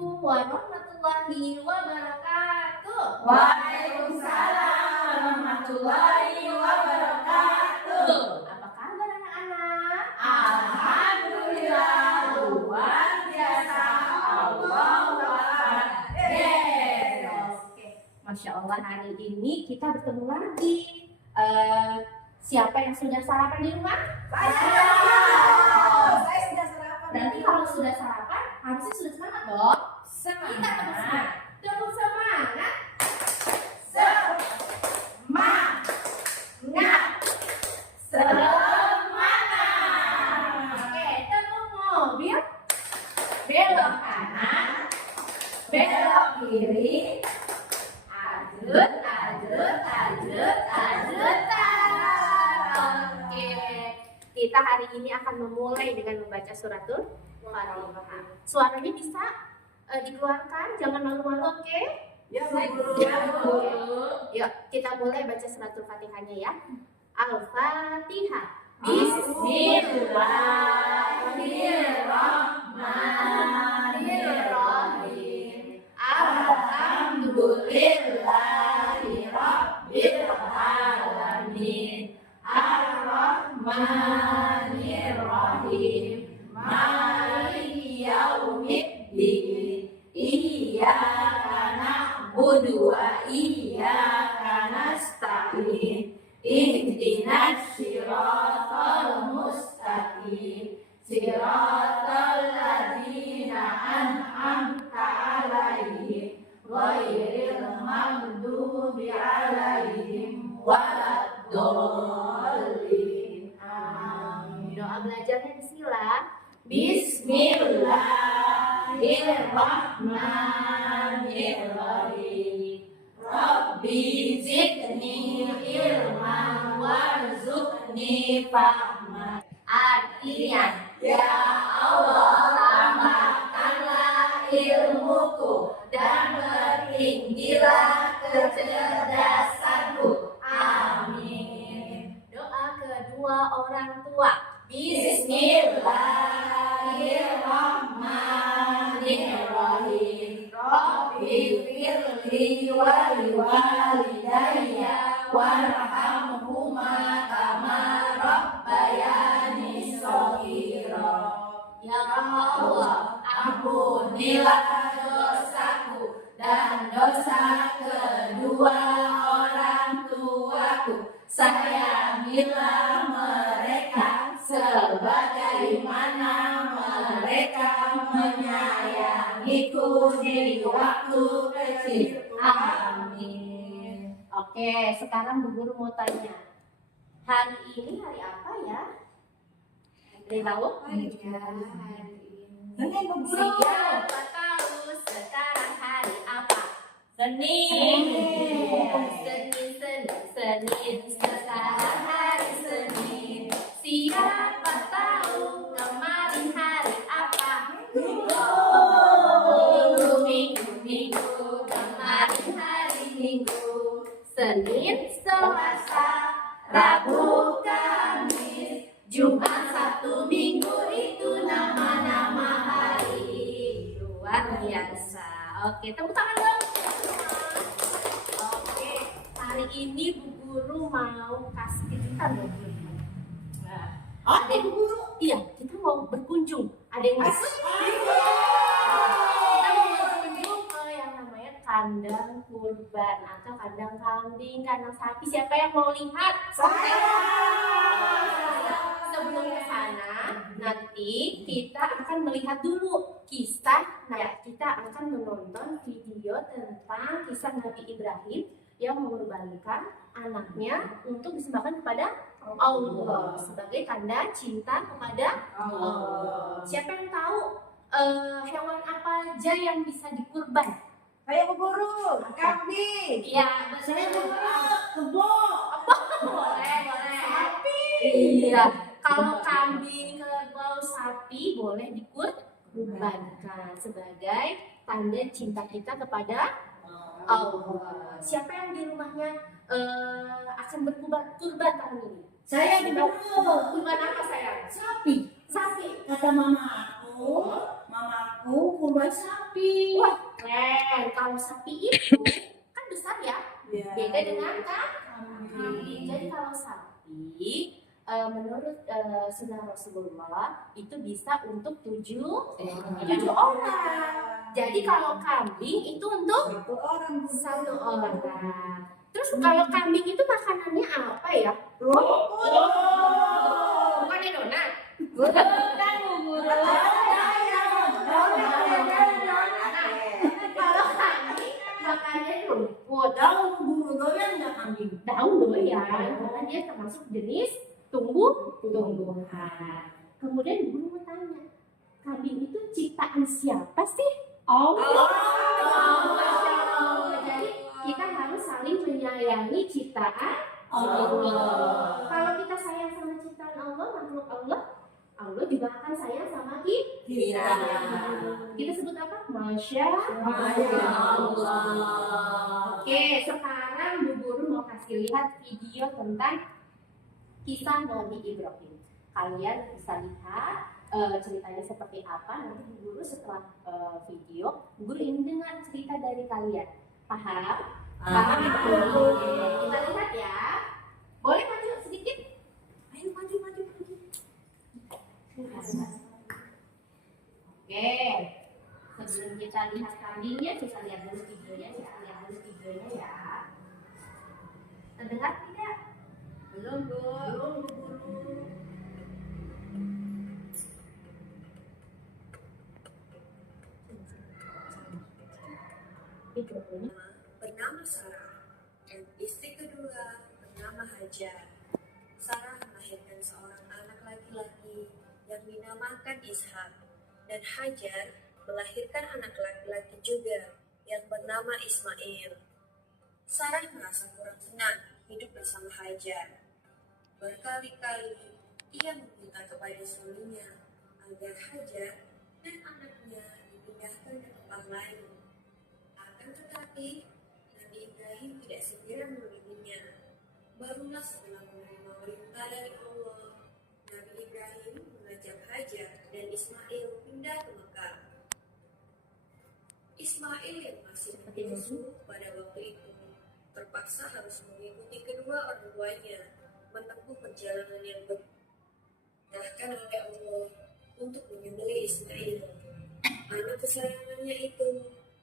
Assalamualaikum warahmatullahi wabarakatuh. Waalaikumsalam warahmatullahi wabarakatuh. Apa kabar anak-anak? Alhamdulillah, luar biasa. Allahu Akbar. Oke, Masya Allah, hari ini kita bertemu lagi. Siapa yang sudah sarapan di rumah? Saya sudah sarapan. Berarti kalau sudah sarapan, harusnya sudah semangat dong. Kita tepuk semangat. Tepuk semangat. Oke, tepuk mobil. Belok kanan. Belok kiri. Ajut. Oke, kita hari ini akan memulai dengan membaca suratul Fatihah. Suaranya bisa dikeluarkan, jangan malu-malu, oke? Ya, Bu. Yuk, kita mulai baca suratul Fatihahnya ya. Al-Fatihah. Bismillahirrahmanirrahim. Alhamdulillahi Rabbil Alamin. Ar-Rahmanir-Rahim. Maliki yaumiddin. Iyyaka na'budu wa iyyaka nasta'in. Ihdinas siratal mustaqim. Siratal ladzina an'amta 'alaihim ghairil maghdubi 'alaihim waladdallin. Amin. Doa belajarnya bismillah. Bismillahirrahmanirrahim. Rabbi zidni ilman warzuqni fahman. Artinya, Ya Allah, tambahkanlah ilmuku dan bertinggilah kecerdasanku. Amin. doa kedua orang tua. Bismillahirrahmanirrahim. Rabbi firli wa liwalidayya warhamhuma kama rabbayani shaghira. Ya Allah, ampunilah dosaku dan dosa kedua orang tuaku. Sayangilah mereka sebagaimana mereka menyayangiku di waktu kecil. Amin. Oke, sekarang Bu Guru mau tanya. Hari ini hari apa ya? Ada yang tahu? Senin, Bu Guru. Siapa tahu sekarang hari apa? Senin. Senin, sekarang hari Senin. Siapa tahu kemarin hari apa? Minggu, kemarin hari Minggu. Senin, Selasa, Rabu, Kamis, Jumat, Sabtu, Minggu, itu nama-nama hari. Luar biasa. Oke, tepuk tangan dong. Oke, hari ini Bu Guru mau kasih kejutan loh. Ada yang iya, kita mau berkunjung. Ada yang mau kita mau berkunjung ke yang namanya kandang kurban atau kandang kambing, kandang sapi. Siapa yang mau lihat? Sebelum ke sana, nanti kita akan melihat dulu kisah. Nah, kita akan menonton video tentang kisah Nabi Ibrahim yang mengorbankan anaknya untuk disembahkan kepada Allah sebagai tanda cinta kepada Allah. Siapa yang tahu hewan apa aja yang bisa dikurban? Ayo Bu Guru, kambing. Iya, Saya Bu Guru, kebo. boleh. Sapi. Iya, kalau kambing, kerbau, sapi boleh dikurbankan sebagai tanda cinta kita kepada Allah. Siapa yang di rumahnya akan berkurban tahun ini? Saya Bu Guru. Kurban apa sayang? Sapi. Sapi. Kata mama aku. mamaku kurban sapi. Wah, keren. Kalau sapi itu kan besar ya, Ya. beda dengan kambing. Jadi kalau sapi, menurut sunnah Rasulullah itu bisa untuk tujuh orang. Jadi kalau kambing itu untuk satu orang. Terus kalau kambing itu makanannya apa ya? Bukannya donat? Bukan, Bu Guru. Kalau kambing makannya rumput. Daun guru doyan nggak kambing? Daun doyan, karena dia termasuk jenis tumbuhan. Kemudian guru mau tanya, kambing itu ciptaan siapa sih? Allah. Jadi kita harus saling menyayangi ciptaan Allah. Kalau kita sayang sama ciptaan Allah, makhluk Allah, Allah juga akan sayang sama kita. Kita sebut apa? Masya Allah. Oke, sekarang Bu Guru mau kasih lihat video tentang kisah Nabi Ibrahim. Kalian bisa lihat ceritanya seperti apa. Nanti Bu Guru setelah video, Bu Guru ingin dengar cerita dari kalian. Paham? Paham? Oke, kita lihat ya. Boleh maju sedikit? Ayo maju. Oke, sebelum kita lihat kambingnya, kita lihat dulu videonya. Ya. Terdengar tidak? Belum, Bu. Belum, Bu Guru. Bernama Sarah dan istri kedua bernama Hajar. Sarah melahirkan seorang anak laki-laki yang dinamakan Ishak, dan Hajar melahirkan anak laki-laki juga yang bernama Ismail. Sarah merasa kurang senang hidup bersama Hajar. Berkali-kali ia meminta kepada suaminya agar Hajar dan anaknya dipindahkan ke tempat lain. Akan tetapi, Nabi Ibrahim tidak segera menurutinya. Barulah setelah menerima perintah dari Allah, Nabi Ibrahim mengajak Hajar dan Ismail pindah ke Mekah. Ismail yang masih menyusu pada waktu itu terpaksa harus mengikuti kedua orang tuanya menempuh perjalanan yang diperintahkan oleh Allah untuk menyembelih Ismail. Anak kesayangannya itu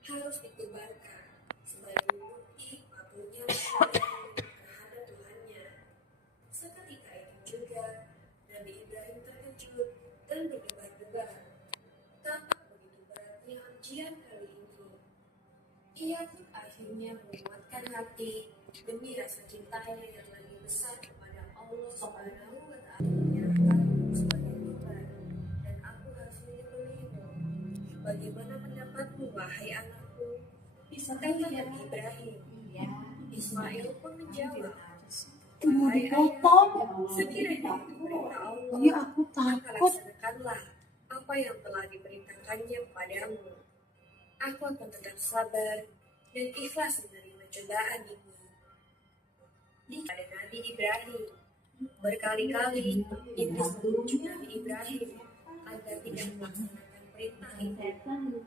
harus dikorbankan sebagai bukti patuhnya terhadap Tuhannya. Seketika itu juga Nabi Ibrahim terkejut dan berdebar-debar. Tampak begitu beratnya ujian kali ini. Ia pun akhirnya menguatkan hati demi rasa cintanya yang lebih besar kepada Allah Subhanahu wa Ta'ala, menyerahkanmu sebagai korban, dan aku harus menyembelihmu. Bagaimana pendapatmu, wahai anakku? Bisakah Nabi Ibrahim? Ismail pun menjawab, wahai ayah, sekiranya itu perintah Allah, maka laksanakanlah apa yang telah diperintahkannya kepadamu. Aku akan tetap sabar dan ikhlas menerima cobaan ini. Pada Nabi Ibrahim, berkali-kali iblis membujuk Nabi Ibrahim agar tidak melaksanakan perintah itu. Namun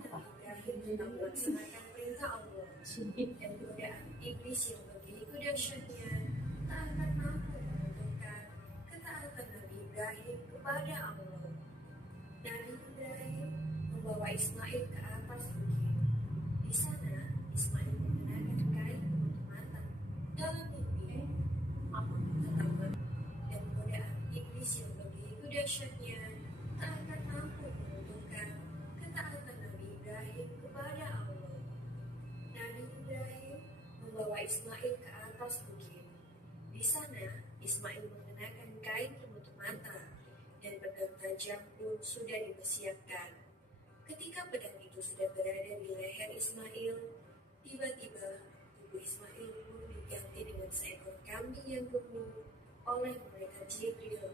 Nabi Ibrahim tetap melaksanakan perintah Allah, dan godaan iblis yang begitu dahsyatnya tak akan mampu menentukan ketaatan Nabi Ibrahim kepada Allah. Nabi Ibrahim membawa Ismail ke atas bukit. Di sana, Ismail mengenakan kain penutup mata. Dalam mimpi, ketakutan dan godaan iblis yang begitu dahsyatnya tak akan mampu menentukan ketaatan Nabi Ibrahim kepada Allah. Nabi Ibrahim membawa Ismail ke atas bukit. Di sana, Ismail mengenakan kain penutup mata dan pedang tajam pun sudah dipersiapkan. Ketika pedang itu sudah berada di leher Ismail, tiba-tiba tubuh Ismail pun diganti dengan seekor kambing yang gemuk oleh malaikat Jibril.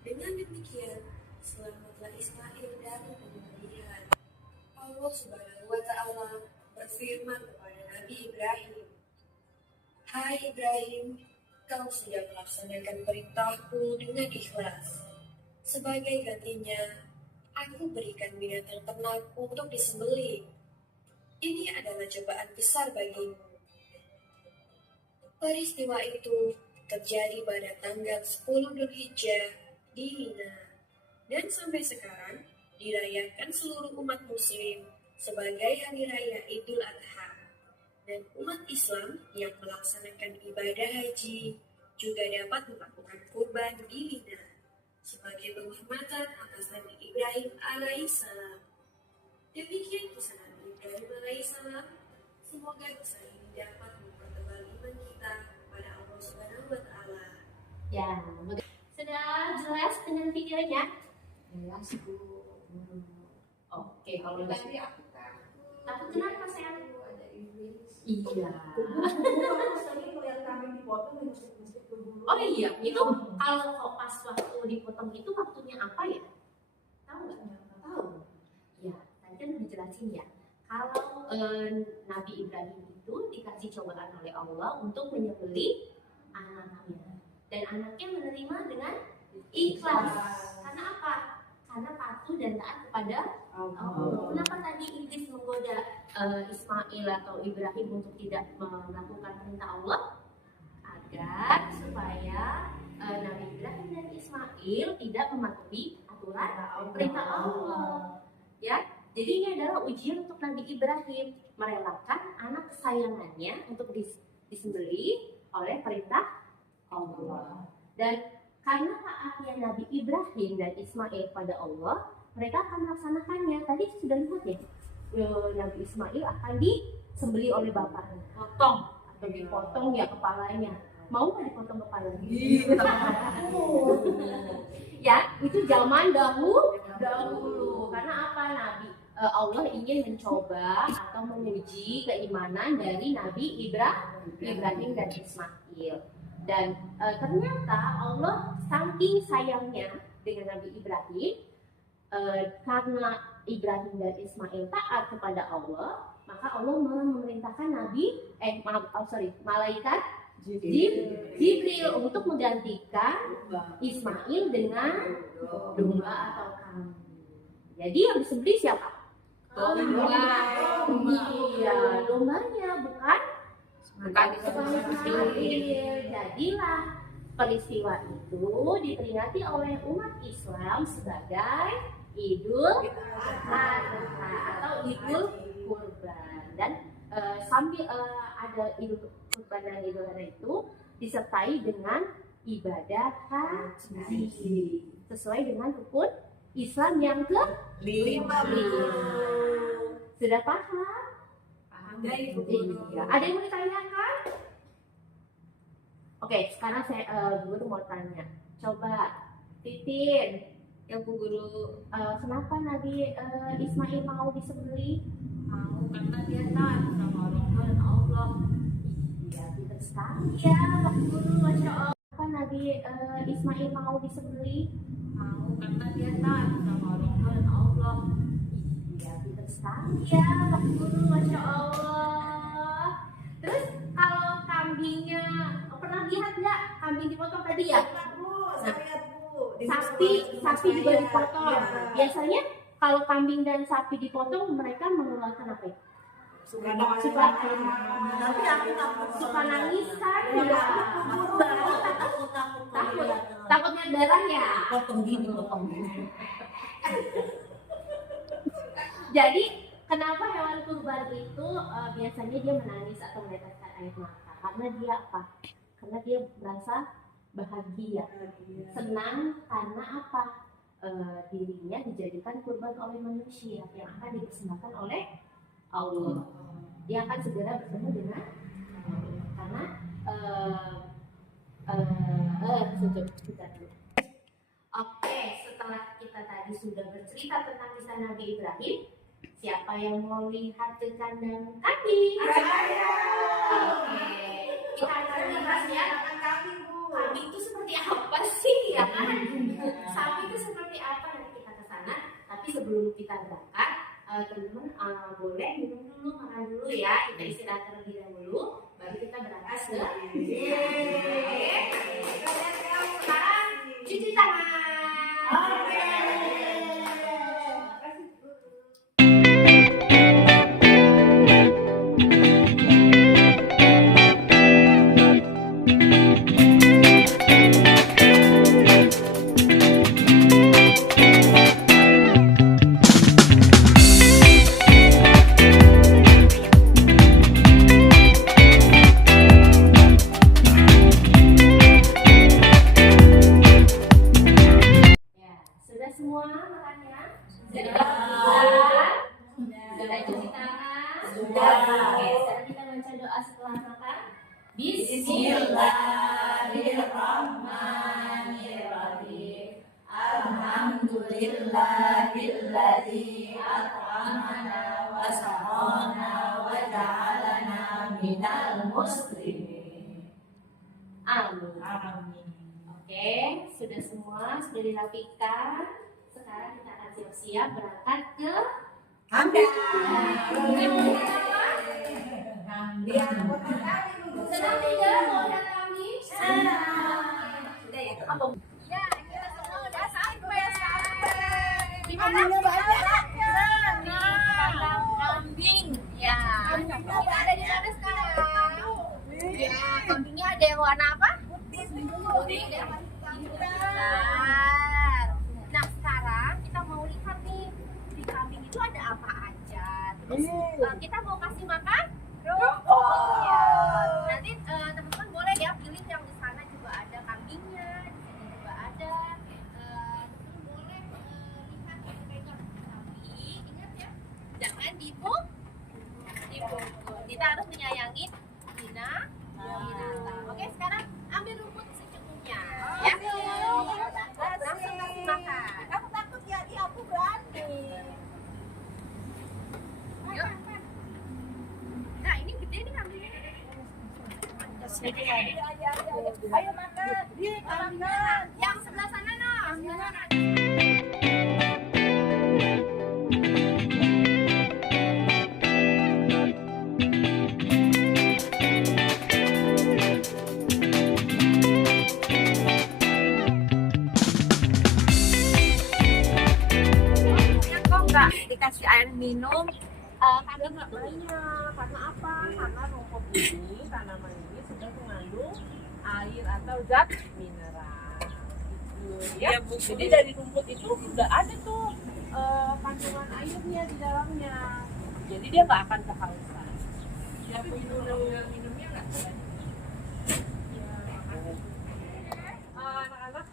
Dengan demikian, selamatlah Ismail dari penyembelihan. Allah Subhanahu wa Ta'ala berfirman kepada Nabi Ibrahim, hai Ibrahim, kau sudah melaksanakan perintahku dengan ikhlas. Sebagai gantinya, Aku berikan binatang ternak untuk disembelih. Ini adalah cobaan besar bagimu. Peristiwa itu terjadi pada tanggal 10 Dzulhijjah di Mina, dan sampai sekarang dirayakan seluruh umat muslim sebagai hari raya Idul Adha. Dan umat Islam yang melaksanakan ibadah haji juga dapat melakukan kurban di Mina sebagai penghormatan atas Nabi Ibrahim alaihissalam. Demikian kisah Nabi Ibrahim alaihissalam. Semoga kisah ini dapat mempertebal iman kita kepada Allah Subhanahu wa Ta'ala. Ya, sudah jelas dengan videonya? Jelas Bu. Oke, kalau udah Tadi aku takut kenapa sayang? ada iblis. Iya. Sering melihat kambing dipotong di masjid-masjid dulu. Oh iya, itu kalau pas waktu dipotong itu waktunya apa ya? Tahu nggak? Tahu. Ya, tadi kan udah dijelasin ya. Kalau Nabi Ibrahim itu dikasih cobaan oleh Allah untuk menyembelih anaknya, dan anaknya menerima dengan ikhlas. Karena apa? Karena patuh dan taat kepada Allah. Kenapa tadi iblis menggoda Ismail atau Ibrahim untuk tidak melakukan perintah Allah? Agar supaya Nabi Ibrahim dan Ismail tidak mematuhi aturan perintah Allah. Ya, jadi ini adalah ujian untuk Nabi Ibrahim, merelakan anak kesayangannya untuk disembelih oleh perintah Allah. Dan karena taatnya Nabi Ibrahim dan Ismail pada Allah, mereka akan melaksanakannya. Tadi sudah lihat ya, Nabi Ismail akan disembelih oleh bapaknya, potong atau dipotong ya kepalanya. Mau nggak dipotong kepalanya? Ya, itu zaman dahulu. Karena apa? Allah ingin mencoba atau menguji keimanan dari Nabi Ibrahim dan Ismail. Dan ternyata Allah saking sayangnya dengan Nabi Ibrahim, karena Ibrahim dan Ismail taat kepada Allah, maka Allah memerintahkan malaikat Jibril untuk menggantikan Ismail dengan domba atau kambing. Jadi yang disembelih siapa? Domba. Iya, dombanya bukan Ismail. Jadilah peristiwa itu diperingati oleh umat Islam sebagai Idul Adha atau Idul Kurban. Dan sambil ada Idul Kurban dan Idul Adha itu disertai dengan ibadah haji sesuai dengan rukun Islam yang ke-5. Sudah paham? Iya. Ada yang mau ditanyakan? Oke, sekarang saya guru mau tanya. Coba Titin, Ya Bu Guru, kenapa Nabi Ismail mau disembelih? Mau karena dia taat sama orang tua dan Allah. Iya, pintar sekali ya, Pak Guru, Masya Allah. Kenapa Nabi Ismail mau disembelih? Mau karena dia taat sama orang tua dan Allah. Iya, pintar sekali ya, Pak Guru, Masya Allah. Terus kalau kambingnya, pernah lihat nggak kambing dipotong tadi ya? Sapi juga dipotong. Biasanya kalau kambing dan sapi dipotong, mereka mengeluarkan apa ya? Suka nangis kan? Ya. Takutnya darah ya. Potong gini. Jadi kenapa hewan kurban itu biasanya dia menangis atau meneteskan air mata? Karena dia apa? Karena dia merasa bahagia, senang karena apa? Dirinya dijadikan kurban oleh manusia yang akan dipersembahkan oleh Allah. Dia akan segera bertemu dengan karena Oke, setelah kita tadi sudah bercerita tentang kisah Nabi Ibrahim, siapa yang mau lihat ke kandang kambing? Oke, kita akan membahas ya. Kambing itu seperti apa sih, ya kan? Sapi itu seperti apa? Nanti kita ke sana. Tapi sebelum kita berangkat, teman-teman boleh minum dulu, makan dulu ya. Kita istirahat terlebih dahulu, baru kita berangkat ke. Sekarang cuci tangan. Sudah cuci tangan? Sudah. Oke, sekarang kita baca doa setelah makan. Bismillahirrahmanirrahim. Alhamdulillahilladzi at'amana wa saqana wa ja'alana minal muslimin. Amin. Oke, sudah semua, sudah dirapikan. Sekarang kita akan siap-siap berangkat ke sedang tidak mau lihat kami? Sudah ya? Apa? Ya, kita semua udah sampai. Gimana? Di kandang kambing. Ya. Kita ada di mana sekarang? Ya, kambingnya ada yang warna apa? Putih. Pintar. Nah, sekarang kita mau lihat nih di kambing itu ada apa aja. Terus kita mau kasih makan rumput. Ya. Nanti teman-teman boleh ya pilih yang di sana juga ada kambingnya, di sini juga ada. Teman-teman boleh lihat pegang. Tapi ingat ya, jangan dibungkus. Kita harus menyayangi binatang. Oke, sekarang ambil rumput secukupnya. Ya. Langsung kasih makan. Kamu takut ya? Iya, aku berani. Yuk. Nah, ini gede nih kambingnya. Ayo makan. Makan. Yang sebelah sana noh. Ya, kok nggak dikasih air minum? Karena nggak banyak. Karena apa? Karena rumput ini, tanaman ini sudah mengandung air atau zat mineral. Gitu, ya. Jadi dari rumput itu sudah ada tuh kandungan airnya di dalamnya. Jadi dia nggak akan kehausan. Dia minumnya nggak banyak. Anak-anak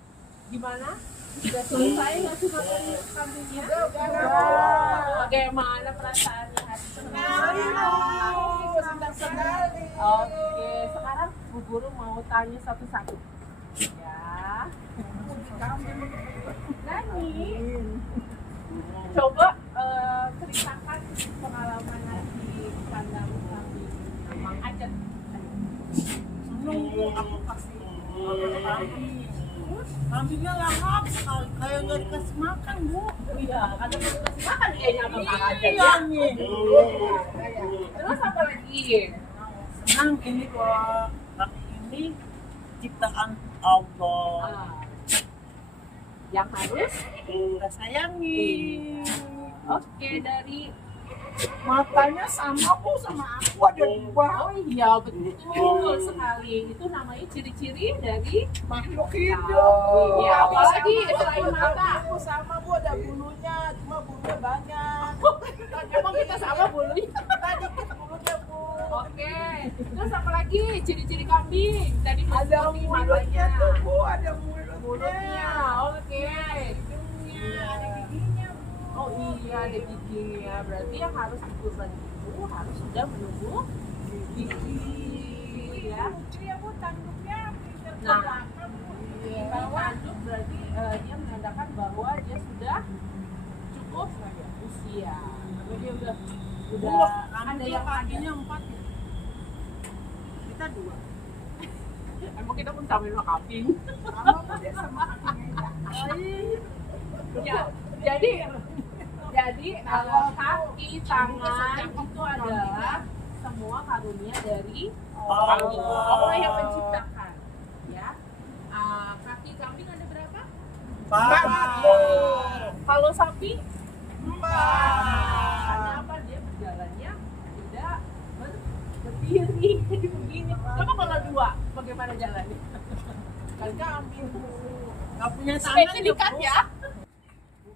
gimana? Sudah selesai nggak sih makan kambingnya? Bagaimana perasaannya hari Sekali. Oke, sekarang Bu Guru mau tanya satu-satu. Ya. Nani, coba ceritakan pengalaman di kandang kambing Mang Ajat. Aku kasih kambingnya lahap sekali, kayak nggak dikasih makan, Bu. Iya, ada yang kasih makan kayaknya sama Mang Ajat Iya ya. nih. Terus apa lagi? Senang ini kok, kambing ini ciptaan Allah. Yang harus Kita sayangi. oke dari Matanya sama Bu, sama aku ada dua. oh iya betul sekali itu namanya ciri-ciri dari Makhluk hidup. Iya, apalagi selain mata. Aku sama Bu, ada bulunya, cuma bulunya banyak. Emang kita sama bulunya. Tadi bulunya Bu. Oke. Terus apa lagi ciri-ciri kambing? Tadi Ada seperti mulutnya matanya. tuh Bu, ada Mulutnya. mulutnya. Oke. Hidungnya, ada giginya Bu. Oh iya ada giginya. Berarti yang harus dikurban itu harus sudah menunggu gigi ya. Iya Bu, tanduknya pinter ke Nah. belakang Bu. Di bawah tanduk berarti dia menandakan bahwa dia sudah cukup usia. Jadi dia udah ada yang kakinya 4 ya. Kita 2. emang kita pun sama sama kambing. Sama Bu, dia sama kakinya. Ya, jadi kaki, tangan itu adalah semua karunia dari Allah yang menciptakan. Ya, kaki kambing ada berapa? 4. Kalau sapi 4. karena apa dia berjalannya tidak berdiri begini. Coba kalau 2 bagaimana jalannya? Kan kambing Bu. Nggak punya tangan Speknya dikat ya.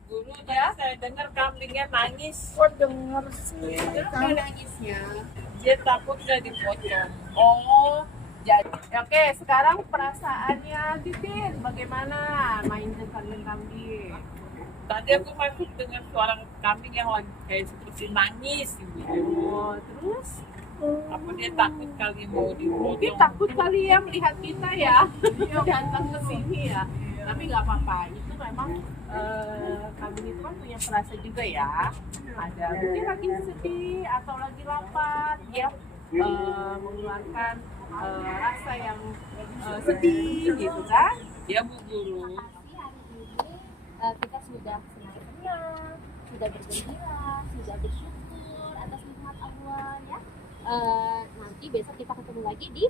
Guru ya, saya dengar kambingnya nangis. Kok denger sih? Kenapa nangisnya? Dia takut nggak dipotong. Oh, jadi oke. Sekarang perasaannya Titin, bagaimana main dengan kambing? Tadi aku masuk dengan suara kambing yang lagi kayak seperti nangis gitu. Terus apa dia takut kali mau dipotong? Dia takut kali ya melihat kita ya, dia datang ke sini ya. Tapi nggak apa-apa, itu memang kambing itu kan punya perasa juga ya. Ada mungkin lagi sedih atau lagi lapar, dia mengeluarkan rasa yang sedih gitu kan. Ya Bu Guru. Makasih hari ini kita sudah senang-senang, sudah bergembira, sudah bersyukur atas nikmat Allah ya. Nanti besok kita ketemu lagi di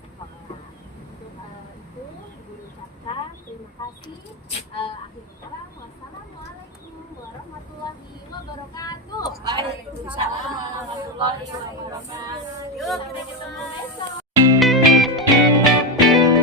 sekolah. Untuk itu Guru ucapkan terima kasih. Akhirnya wassalamualaikum warahmatullahi wabarakatuh. Waalaikumsalam warahmatullahi wabarakatuh. Yuk kita ketemu besok.